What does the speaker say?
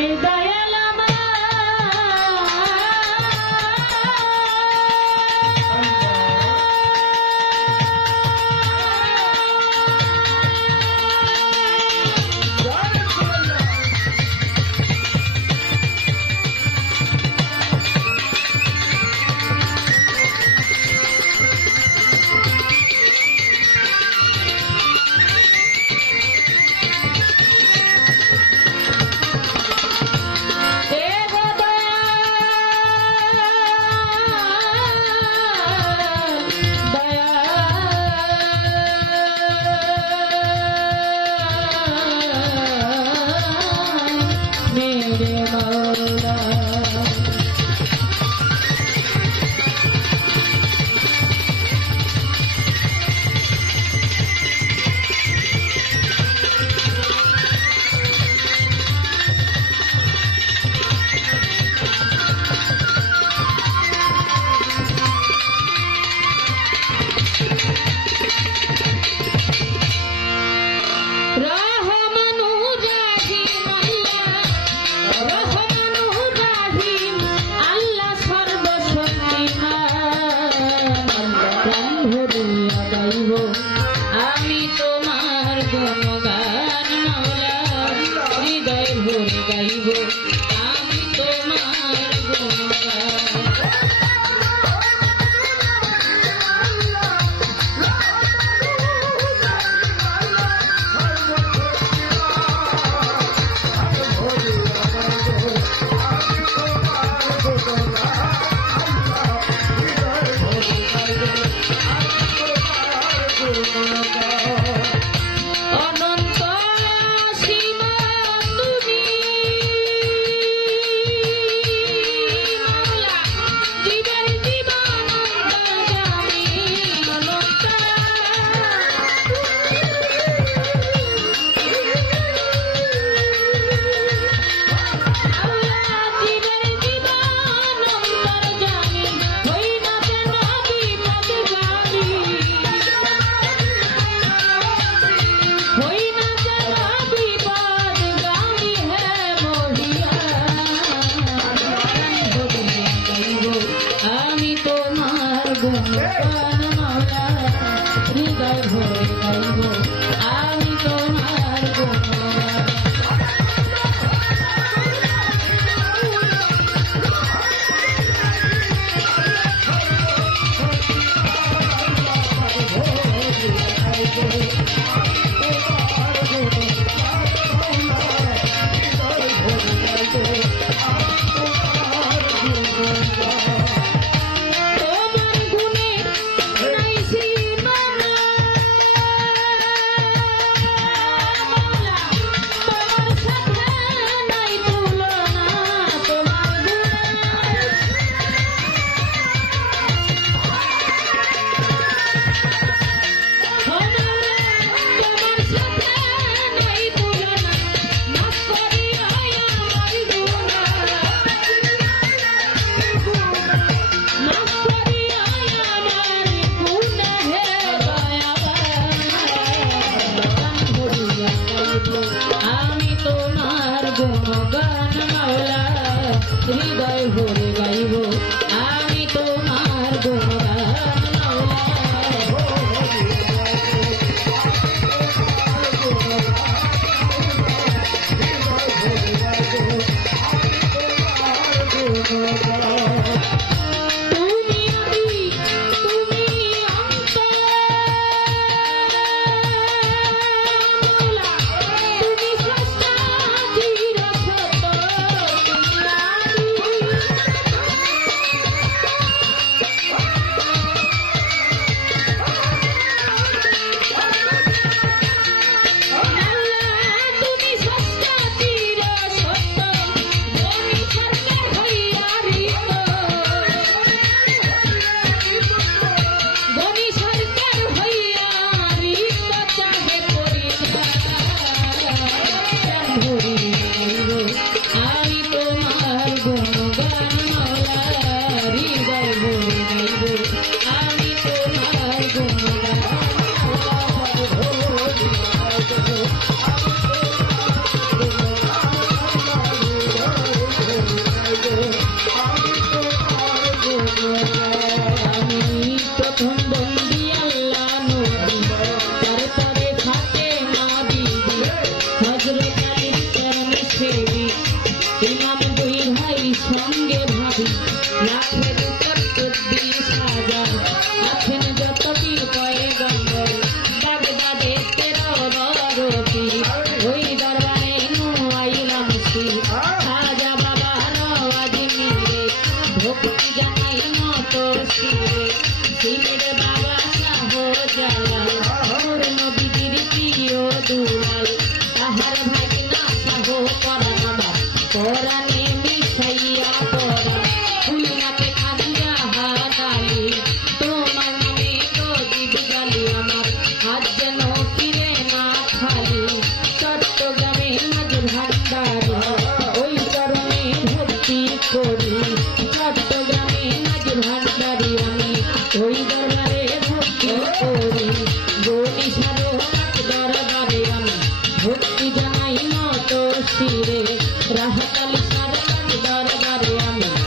Navidad. আমি তোমার গুণগান মাওলা হৃদয় ভরে গাইব আমি তোমার গুণগান Thank you. মায়ের মতো ছিলে। ছিলে বাবা সহ জ্বালা নাই নত শিরে। রাহতালি সারা দরবারে আমি